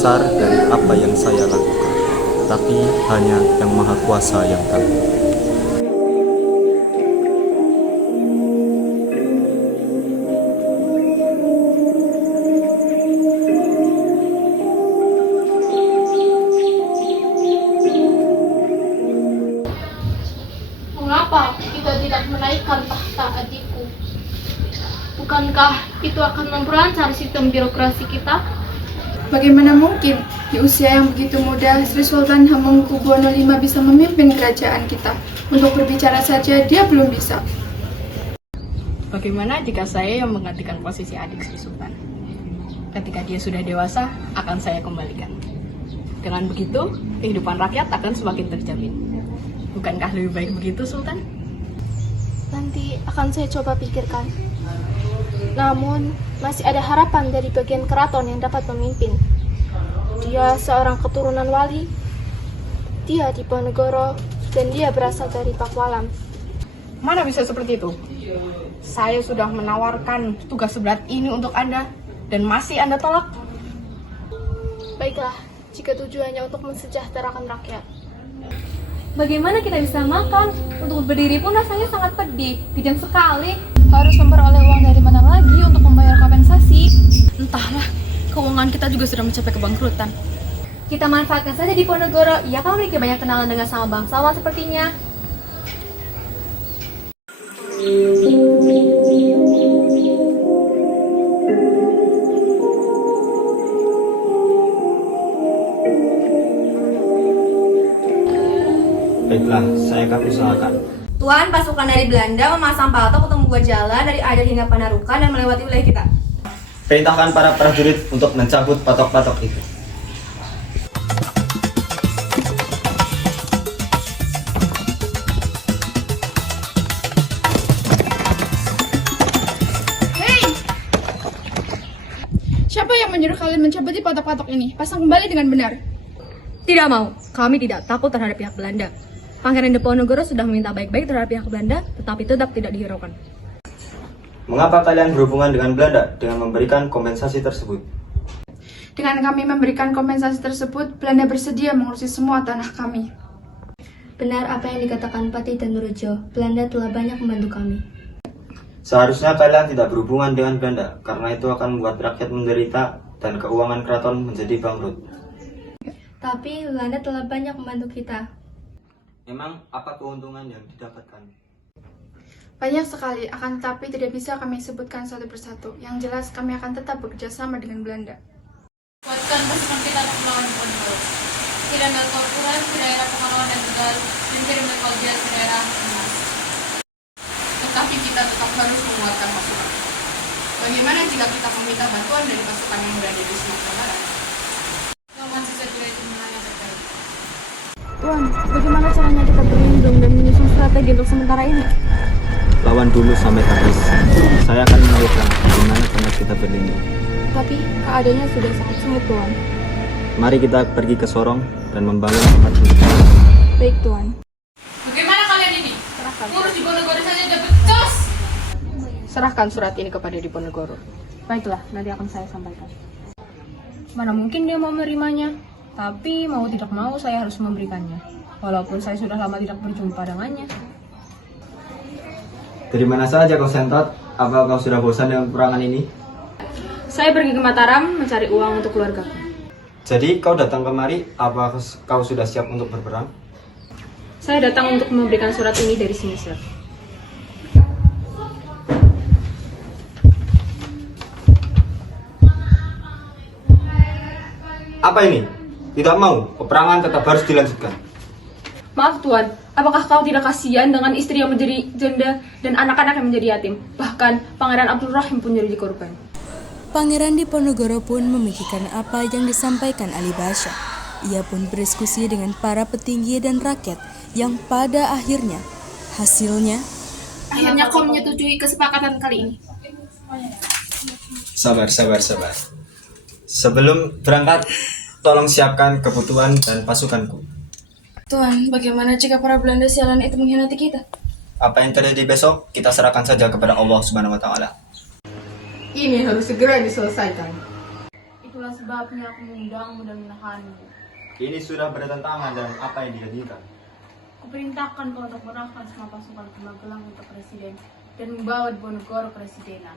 besar dari apa yang saya lakukan, tapi hanya Yang Maha Kuasa yang tahu. Mengapa kita tidak menaikkan tahta adikku? Bukankah itu akan memperlancar sistem birokrasi kita? Bagaimana mungkin di usia yang begitu muda Sri Sultan Hamengkubuwono V bisa memimpin kerajaan kita? Untuk berbicara saja dia belum bisa. Bagaimana jika saya yang menggantikan posisi adik Sri Sultan? Ketika dia sudah dewasa, akan saya kembalikan. Dengan begitu, kehidupan rakyat akan semakin terjamin. Bukankah lebih baik begitu, Sultan? Nanti akan saya coba pikirkan. Namun, masih ada harapan dari bagian keraton yang dapat memimpin. Dia seorang keturunan wali, dia Diponegoro, dan dia berasal dari Pakualam. Mana bisa seperti itu? Saya sudah menawarkan tugas seberat ini untuk Anda, dan masih Anda tolak. Baiklah, jika tujuannya untuk mensejahterakan rakyat. Bagaimana kita bisa makan? Untuk berdiri pun rasanya sangat pedih, kejam sekali. Harus memperoleh uang dari mana lagi untuk membayar kompensasi? Entahlah, keuangan kita juga sudah mencapai kebangkrutan. Kita manfaatkan saja Diponegoro, ia kan memiliki banyak kenalan dengan sama bangsawan sepertinya. Baiklah, saya akan usahakan. Tuan, pasukan dari Belanda memasang patok untuk membuat jalan dari Ajar hingga Panarukan dan melewati wilayah kita. Perintahkan para prajurit untuk mencabut patok-patok itu. Siapa yang menyuruh kalian mencabut di patok-patok ini? Pasang kembali dengan benar. Tidak mau, kami tidak takut terhadap pihak Belanda. Pangeran Diponegoro sudah meminta baik-baik terhadap pihak Belanda, tetapi tetap tidak dihiraukan. Mengapa kalian berhubungan dengan Belanda dengan memberikan kompensasi tersebut? Dengan kami memberikan kompensasi tersebut, Belanda bersedia mengurusi semua tanah kami. Benar apa yang dikatakan Patih Danurejo, Belanda telah banyak membantu kami. Seharusnya kalian tidak berhubungan dengan Belanda, karena itu akan membuat rakyat menderita dan keuangan keraton menjadi bangkrut. Tapi Belanda telah banyak membantu kita. Memang apa keuntungan yang didapatkan? Banyak sekali, akan tetapi tidak bisa kami sebutkan satu persatu. Yang jelas kami akan tetap bekerja sama dengan Belanda. Kuatkan pasukan kita untuk melawan Diponegoro. Kirimkan korporat ke daerah Pekalongan dan Tegal, dan kirimkan Kolja ke daerah Emas. Tetapi kita tetap harus menguatkan pasukan. Bagaimana jika kita meminta bantuan dari pasukan yang berada di Sumatera Barat? Lawan sisa itu menanya terkait. Tuan, bagaimana caranya kita berlindung dan menyusun strategi untuk sementara ini? Lawan dulu sampai habis. Saya akan menunjukkan bagaimana tempat kita berlindung. Tapi keadaannya sudah sangat sengit, Tuan. Mari kita pergi ke Sorong dan membangun tempat ini. Baik, Tuan. Bagaimana kalian ini? Ngurus Diponegoro saja dapat jos! Serahkan surat ini kepada Diponegoro. Baiklah, nanti akan saya sampaikan. Mana mungkin dia mau menerimanya? Tapi mau tidak mau saya harus memberikannya. Walaupun saya sudah lama tidak berjumpa dengannya. Dari mana saja kau Sentot? Apa kau sudah bosan dengan peperangan ini? Saya pergi ke Mataram mencari uang untuk keluargaku. Jadi kau datang kemari, apa kau sudah siap untuk berperang? Saya datang untuk memberikan surat ini dari Sinisir. Apa ini? Tidak mau, peperangan tetap harus dilanjutkan. Maaf Tuan, apakah kau tidak kasihan dengan istri yang menjadi janda dan anak-anak yang menjadi yatim? Bahkan Pangeran Abdul Rahim pun jadi korban. Pangeran Diponegoro pun memikirkan apa yang disampaikan Ali Basya. Ia pun berdiskusi dengan para petinggi dan rakyat yang pada akhirnya hasilnya Akhirnya kau menyetujui kesepakatan kali ini. Sabar. Sebelum berangkat, tolong siapkan kebutuhan dan pasukanku. Tuan, bagaimana jika para Belanda sialan itu mengkhianati kita? Apa yang terjadi besok, kita serahkan saja kepada Allah Subhanahu wa Ta'ala. Ini harus segera diselesaikan. Itulah sebabnya aku mengundangmu dan menahanmu. Ini sudah bertentangan dengan apa yang dijanjikan. Kuperintahkan kau untuk mengerahkan semua pasukan ke Magelang untuk presiden dan membawa Diponegoro presidenan.